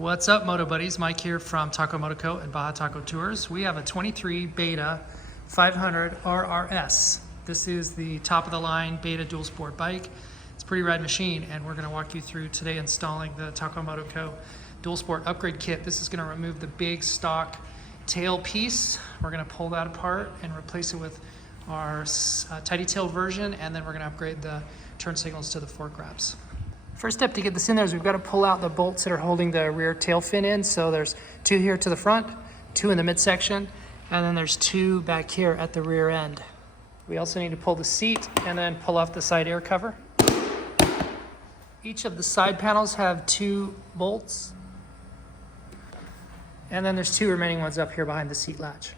What's up, Moto Buddies? Mike here from Taco Moto Co. and Baja Taco Tours. We have a 23 Beta 500 RRS. This is the top of the line Beta dual sport bike. It's a pretty rad machine, and we're going to walk you through today installing the Taco Moto Co. dual sport upgrade kit. This is going to remove the big stock tail piece. We're going to pull that apart and replace it with our tidy tail version, and then we're going to upgrade the turn signals to the fork wraps. First step to get this in there is we've got to pull out the bolts that are holding the rear tail fin in. So there's two here to the front, two in the midsection, and then there's two back here at the rear end. We also need to pull the seat and then pull off the side air cover. Each of the side panels have two bolts, and then there's two remaining ones up here behind the seat latch.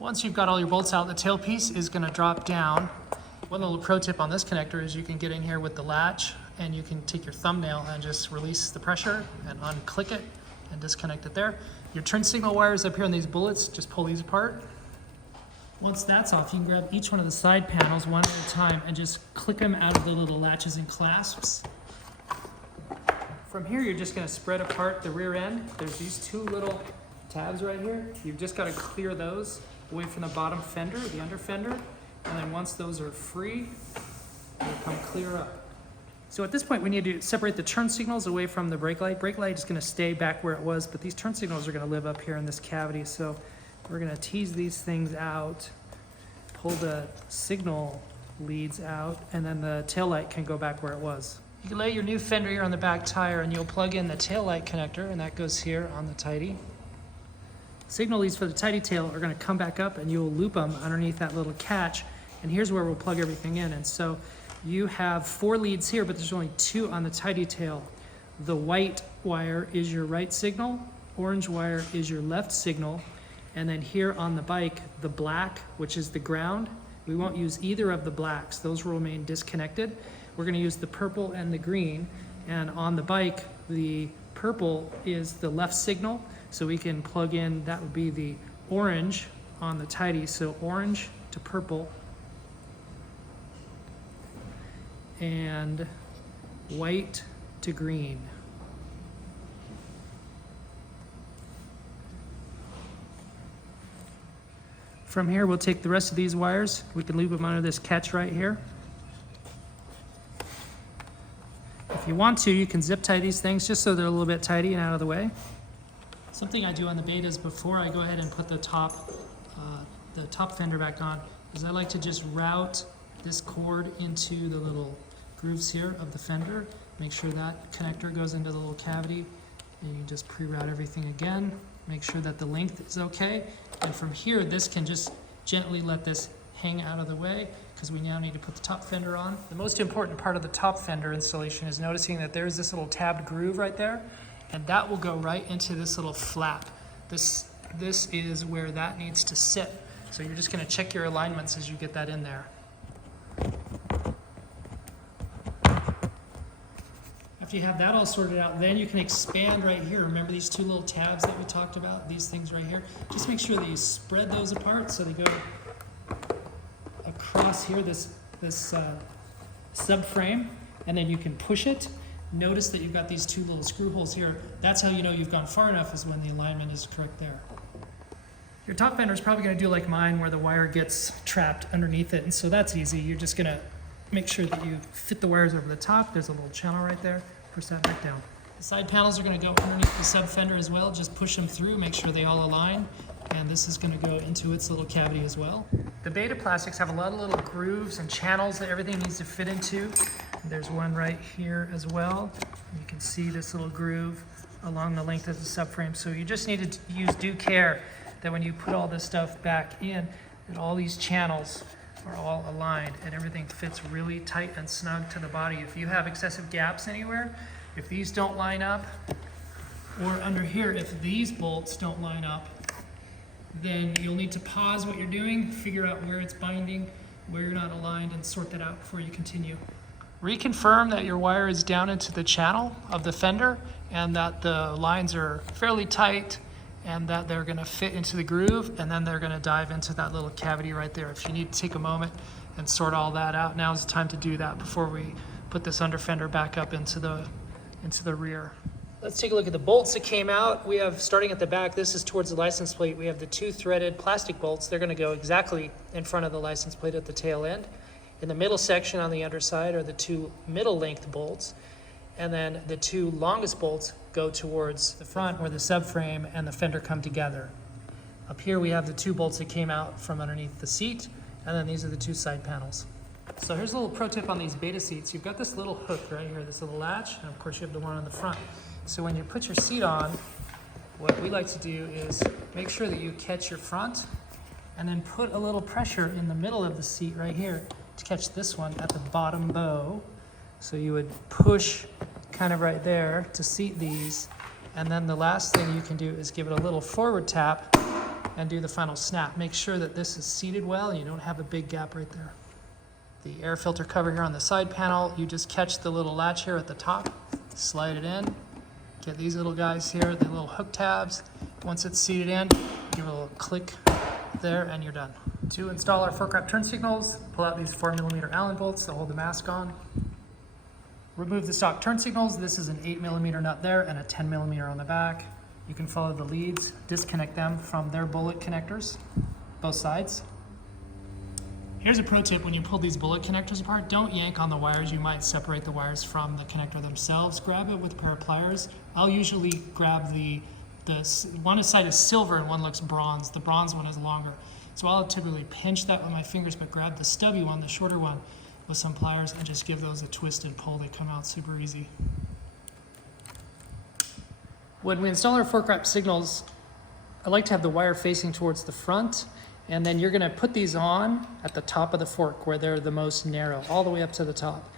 Once you've got all your bolts out, the tail piece is going to drop down. One little pro tip on this connector is you can get in here with the latch and you can take your thumbnail and just release the pressure and unclick it and disconnect it there. Your turn signal wires up here on these bullets, just pull these apart. Once that's off, you can grab each one of the side panels one at a time and just click them out of the little latches and clasps. From here, you're just going to spread apart the rear end. There's these two little tabs right here. You've just got to clear those away from the bottom fender, the under fender. And then once those are free, they'll come clear up. So at this point, we need to separate the turn signals away from the brake light. Brake light is going to stay back where it was, but these turn signals are going to live up here in this cavity. So we're going to tease these things out, pull the signal leads out, and then the tail light can go back where it was. You can lay your new fender here on the back tire, and you'll plug in the tail light connector, and that goes here on the tidy. Signal leads for the tidy tail are going to come back up, and you'll loop them underneath that little catch, and here's where we'll plug everything in. And so you have 4 leads here, but there's only 2 on the tidy tail. The white wire is your right signal, orange wire is your left signal, and then here on the bike, the black, which is the ground, we won't use either of the blacks. Those will remain disconnected. We're going to use the purple and the green, and on the bike, the purple is the left signal, so we can plug in, that would be the orange on the tidy, so orange to purple, and white to green. From here, we'll take the rest of these wires, we can loop them under this catch right here. If you want to, you can zip tie these things just so they're a little bit tidy and out of the way. Something I do on the Betas before I go ahead and put the top fender back on is I like to just route this cord into the little grooves here of the fender. Make sure that connector goes into the little cavity, and you just pre-route everything again. Make sure that the length is okay, and from here this can just gently let this hang out of the way because we now need to put the top fender on. The most important part of the top fender installation is noticing that there's this little tabbed groove right there, and that will go right into this little flap. This is where that needs to sit. So you're just going to check your alignments as you get that in there. After you have that all sorted out, then you can expand right here. Remember these two little tabs that we talked about? These things right here. Just make sure that you spread those apart so they go across here, this subframe, and then you can push it. Notice that you've got these two little screw holes here. That's how you know you've gone far enough, is when the alignment is correct there. Your top fender is probably going to do like mine, where the wire gets trapped underneath it, and so that's easy. You're just going to make sure that you fit the wires over the top. There's a little channel right there. Push that back down. The side panels are going to go underneath the sub fender as well. Just push them through, make sure they all align, and this is going to go into its little cavity as well. The Beta plastics have a lot of little grooves and channels that everything needs to fit into. There's one right here as well. You can see this little groove along the length of the subframe. So you just need to use due care that when you put all this stuff back in, that all these channels are all aligned and everything fits really tight and snug to the body. If you have excessive gaps anywhere, if these don't line up, or under here, if these bolts don't line up, then you'll need to pause what you're doing, figure out where it's binding, where you're not aligned, and sort that out before you continue. Reconfirm that your wire is down into the channel of the fender and that the lines are fairly tight and that they're going to fit into the groove, and then they're going to dive into that little cavity right there. If you need to take a moment and sort all that out, now's the time to do that before we put this under fender back up into the into the rear. Let's take a look at the bolts that came out. We have, starting at the back, this is towards the license plate, we have the 2 threaded plastic bolts. They're going to go exactly in front of the license plate at the tail end. In the middle section on the underside are the 2 middle length bolts, and then the 2 longest bolts go towards the front where the subframe and the fender come together. Up here we have the 2 bolts that came out from underneath the seat, and then these are the 2 side panels. So here's a little pro tip on these Beta seats. You've got this little hook right here, this little latch, and of course you have the one on the front. So when you put your seat on, what we like to do is make sure that you catch your front and then put a little pressure in the middle of the seat right here to catch this one at the bottom bow. So you would push kind of right there to seat these, and then the last thing you can do is give it a little forward tap and do the final snap. Make sure that this is seated well and you don't have a big gap right there. The air filter cover here on the side panel, you just catch the little latch here at the top, slide it in, get these little guys here, the little hook tabs. Once it's seated in, give it a little click there and you're done. To install our fork wrap turn signals, pull out these 4mm Allen bolts that hold the mask on. Remove the stock turn signals. This is an 8mm nut there and a 10mm on the back. You can follow the leads, disconnect them from their bullet connectors, both sides. Here's a pro tip: when you pull these bullet connectors apart, don't yank on the wires. You might separate the wires from the connector themselves. Grab it with a pair of pliers. I'll usually grab the one side is silver and one looks bronze. The bronze one is longer. So I'll typically pinch that with my fingers, but grab the stubby one, the shorter one, with some pliers and just give those a twist and pull. They come out super easy. When we install our fork wrap signals, I like to have the wire facing towards the front, and then you're going to put these on at the top of the fork where they're the most narrow, all the way up to the top.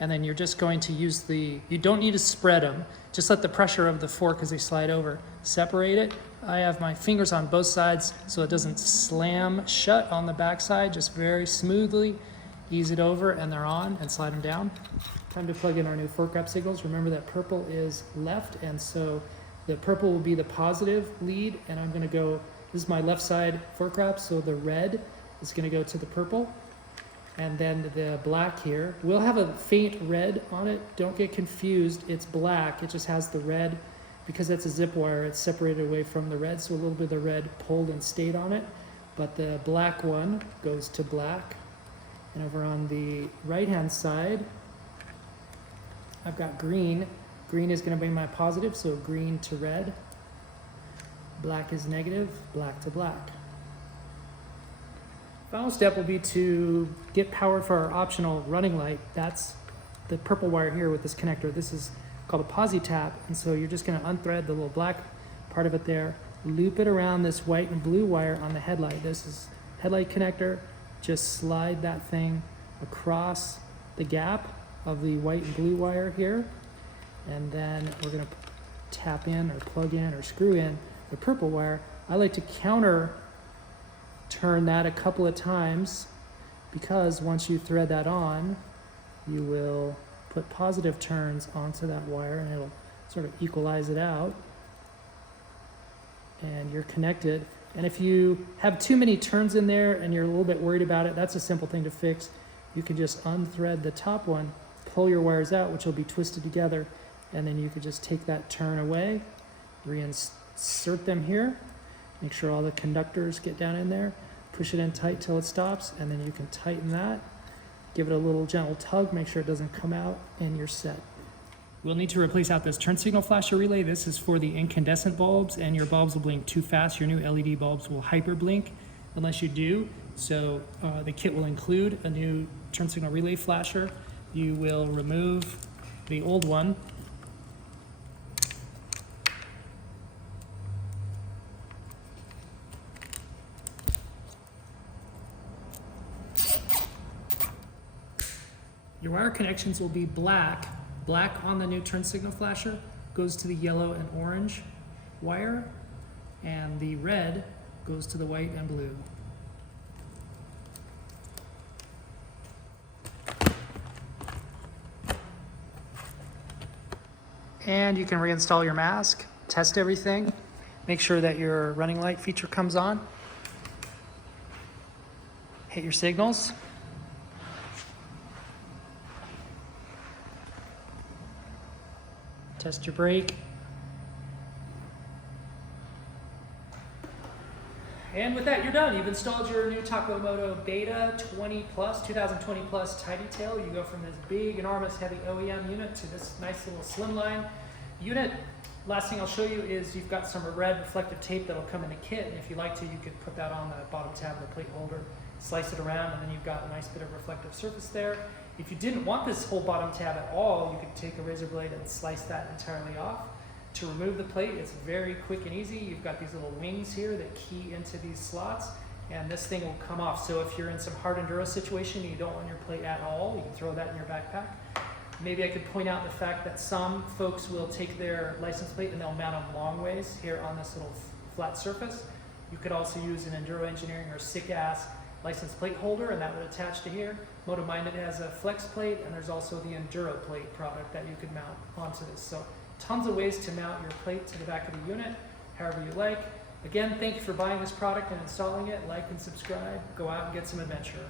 And then you're just going to use you don't need to spread them, just let the pressure of the fork as they slide over separate it. I have my fingers on both sides so it doesn't slam shut on the back side, just very smoothly ease it over and they're on, and slide them down. Time to plug in our new fork wrap signals. Remember that purple is left, and so the purple will be the positive lead, and I'm going to go, this is my left side fork wrap, so the red is going to go to the purple, and then the black here will have a faint red on it. Don't get confused, it's black, it just has the red because that's a zip wire. It's separated away from the red, so a little bit of the red pulled and stayed on it, but the black one goes to black. And over on the right hand side, I've got green. Green is going to be my positive, so green to red. Black is negative, black to black. Final step will be to get power for our optional running light. That's the purple wire here with this connector. This is called a posi tap, and so you're just going to unthread the little black part of it there, loop it around this white and blue wire on the headlight. This is headlight connector. Just slide that thing across the gap of the white and blue wire here, and then we're going to tap in or plug in or screw in the purple wire. I like to counter turn that a couple of times, because once you thread that on, you will put positive turns onto that wire and it'll sort of equalize it out, and you're connected. And if you have too many turns in there and you're a little bit worried about it, that's a simple thing to fix. You can just unthread the top one, pull your wires out, which will be twisted together, and then you could just take that turn away, reinsert them here, make sure all the conductors get down in there, push it in tight till it stops, and then you can tighten that, give it a little gentle tug, make sure it doesn't come out, and you're set. We'll need to replace out this turn signal flasher relay. This is for the incandescent bulbs, and your bulbs will blink too fast. Your new LED bulbs will hyper blink unless you do. So the kit will include a new turn signal relay flasher. You will remove the old one. Your wire connections will be black. Black on the new turn signal flasher goes to the yellow and orange wire, and the red goes to the white and blue. And you can reinstall your mask, test everything, make sure that your running light feature comes on, hit your signals. Test your brake. And with that, you're done. You've installed your new Moto Beta 20 Plus, 2020 Plus tidy tail. You go from this big, enormous, heavy OEM unit to this nice little slimline unit. Last thing I'll show you is you've got some red reflective tape that'll come in the kit, and if you like to, you could put that on the bottom tab of the plate holder, slice it around, and then you've got a nice bit of reflective surface there. If you didn't want this whole bottom tab at all, you could take a razor blade and slice that entirely off. To remove the plate, it's very quick and easy. You've got these little wings here that key into these slots, and this thing will come off. So if you're in some hard enduro situation and you don't want your plate at all, you can throw that in your backpack. Maybe I could point out the fact that some folks will take their license plate and they'll mount them long ways here on this little flat surface. You could also use an Enduro Engineering or sick-ass license plate holder, and that would attach to here. Moto Minded has a flex plate, and there's also the Enduro plate product that you could mount onto this. So tons of ways to mount your plate to the back of the unit, however you like. Again, thank you for buying this product and installing it. Like and subscribe. Go out and get some adventure.